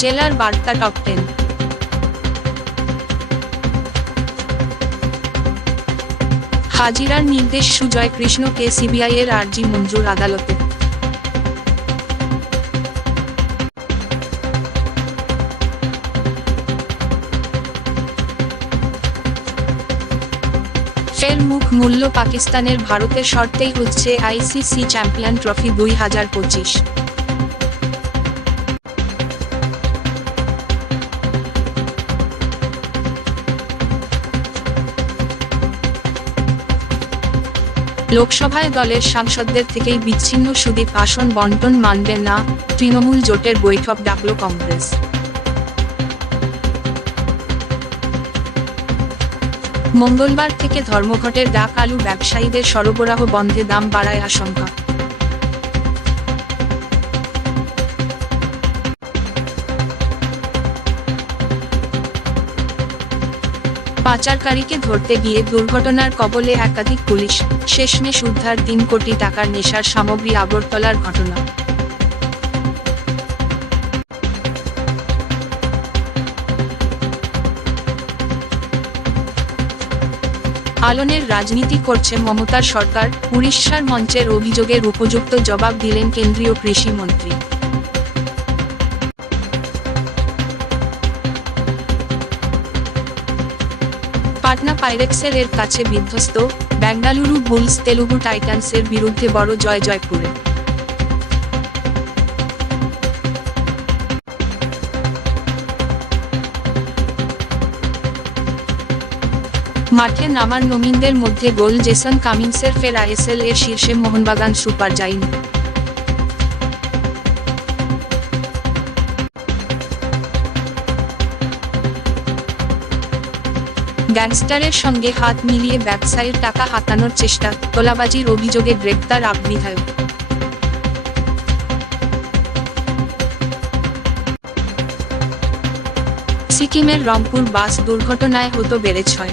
জেলার বার্তা top ten হাজিরার নির্দেশ সুজয় কৃষ্ণকে সিবিআই এর আর্জি মঞ্জুর আদালতে। ফের মুখ মূল্য পাকিস্তানের ভারতের শর্তেই হচ্ছে আইসিসি চ্যাম্পিয়ন ট্রফি দুই হাজার পঁচিশ। লোকসভায় দলের সাংসদদের থেকেই বিচ্ছিন্ন সুদীপ আসন বন্টন মানবে না তৃণমূল জোটের বৈঠক ডাকল কংগ্রেস। মঙ্গলবার থেকে ধর্মঘটের ডাক আলু ব্যবসায়ীদের সরবরাহ বন্ধে দাম বাড়ায় আশঙ্কা। পাচারকারীকে ধরতে গিয়ে দুর্ঘটনার কবলে একাধিক পুলিশ, শেষমেশ উদ্ধার তিন কোটি টাকার নেশার সামগ্রী আগরতলার ঘটনা। আলনের রাজনীতি করছে মমতার সরকার, উড়িষ্যার মঞ্চের অভিযোগের উপযুক্ত জবাব দিলেন কেন্দ্রীয় কৃষি পাটনা পাইরেটসের এর কাছে বিধ্বস্ত বেঙ্গালুরু বুলস তেলুগু টাইটান্সের বিরুদ্ধে বড় জয় জয়পুরে। মাঠে নামার নমিনদের মধ্যে গোল জেসন কামিন্সের ফের আইএসএল এর শীর্ষে মোহনবাগান সুপার জাইন্ট গ্যাংস্টারের সঙ্গে হাত মিলিয়ে ব্যবসায়ীর টাকা হাতানোর চেষ্টা, তোলাবাজির অভিযোগে গ্রেপ্তার আপ বিধায়ক সিকিমের রংপুর বাস দুর্ঘটনায় হতো বেড়ে ছয়।